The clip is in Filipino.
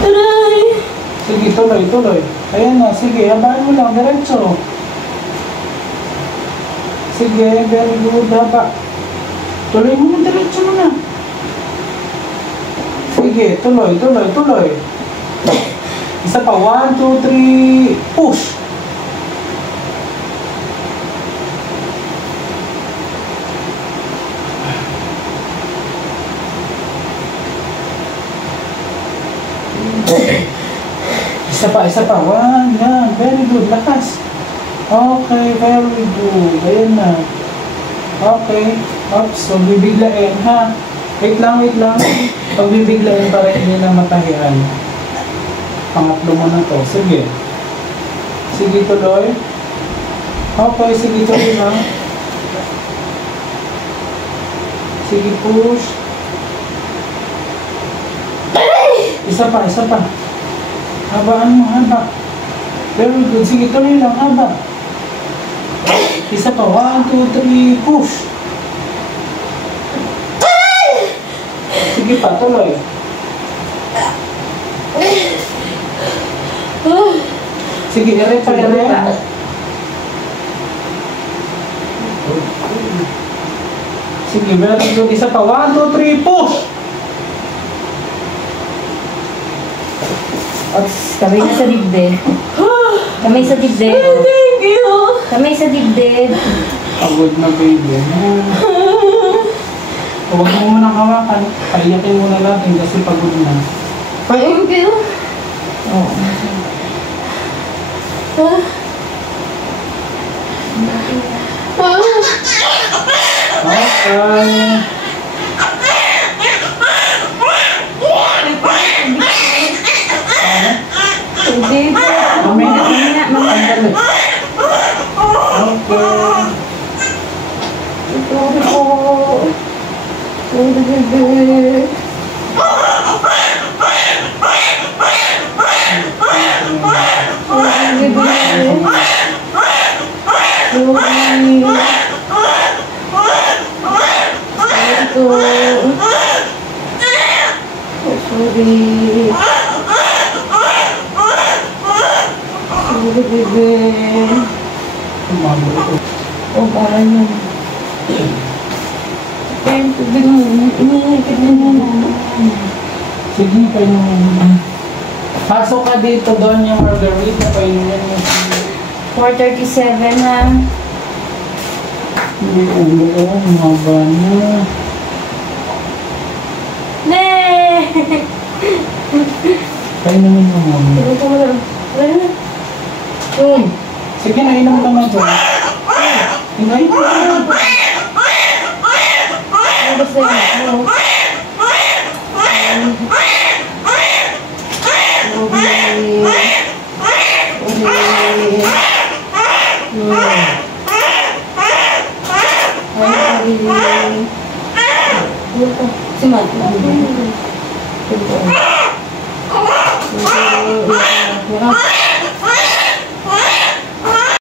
Aray! Sige, tuloy, tuloy. Ayan na, sige, habaan mo lang, diretso. Sige, very good, haba. Tuloy mo na, diretso mo na. Sige, tuloy, tuloy, tuloy. Isa pa, 1, 2, 3, push! Isa pa, 1, yan, very good, lakas. Okay, very good, ayan na. Okay, oops, huwag bibiglain ha. Wait lang, huwag bibiglain para hindi na matahiran. Pangatlo mo na to, sige. Sige, tuloy. Okay, sige, tuloy lang. Sige, push. Isa pa. Habaan mo, haba. Very good. Sige, tuloy lang, haba. Isa pa. 1, 2, 3, push. Sige pa, tuloy. Sige, ere pa. Sige, very good. Isa pa. 1, 2, 3, push. Kamay na sa dibdib. Kamay sa dibdib. Thank you! Kamay sa dibdib. Pagod na, baby. Huwag mo muna hawakan. Paiyakin mo na natin kasi pagod na. Thank you! Oo. Okay. Hindi. Mamaya na. Okay. Sorry po. Sorry, bebe. Sorry, bebe. Sorry. Ito. Sorry. Sorry, bebe. Oh, parang yun. Kaya tubig mo, iniikit na naman. Sige, kayo mo. Pasok ka dito doon yung margarita. Kayo yan yung 4:37 ha. hindi ulo. Maba na. Nee! Kayo naman naman. Tulog ko mo lang. Wala na. Sige, nainom ka na doon. Hinay ko. Ano ba sa'yo? Ano? Si Mat. Ito.